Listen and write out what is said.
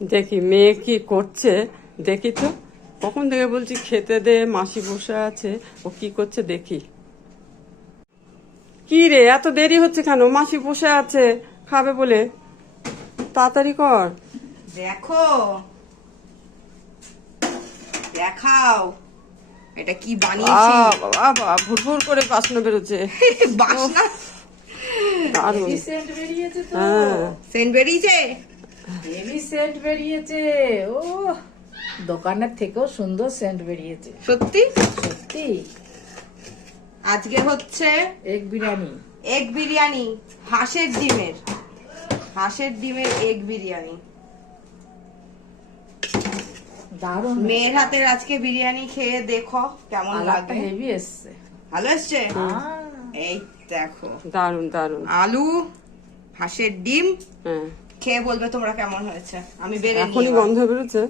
দেখি মেয়ে কি করছে, দেখি তো। কখন থেকে বলছি খেতে দে, মাসি বসে আছে, ও কি করছে দেখি। কি রে, এত দেরি হচ্ছে কেন? মাসি বসে আছে খাবে বলে, তাড়াতাড়ি কর। দেখো, দেখাও এটা কি বানিয়েছি। বাবা, ভুরভুর করে বাসনা বেরোচ্ছে। বাসনা দারুণ। সেন্ট বেরিয়েছে তো। হ্যাঁ, সেন্ট বেরিয়েছে। হেভি সেন্ট বেরিয়েছে। ও, দোকানের থেকেও সুন্দর সেন্ট বেরিয়েছে সত্যি সত্যি। আজকে হচ্ছে এগ বিরিয়ানি। এগ বিরিয়ানি, হাঁসের ডিমের এগ বিরিয়ানি। দারুণ। মেয়ের হাতের আজকে বিরিয়ানি খেয়ে দেখো কেমন কালারটা লাগে। হেভি এসছে। ভালো এসছে। আহ, এই দেখো, দারুণ দারুণ। আলু, হাঁসের ডিম, হ্যাঁ, খেয়ে বলবে তোমরা কেমন হয়েছে। আমি বেড়ে এখনই গন্ধ বেরোচ্ছে।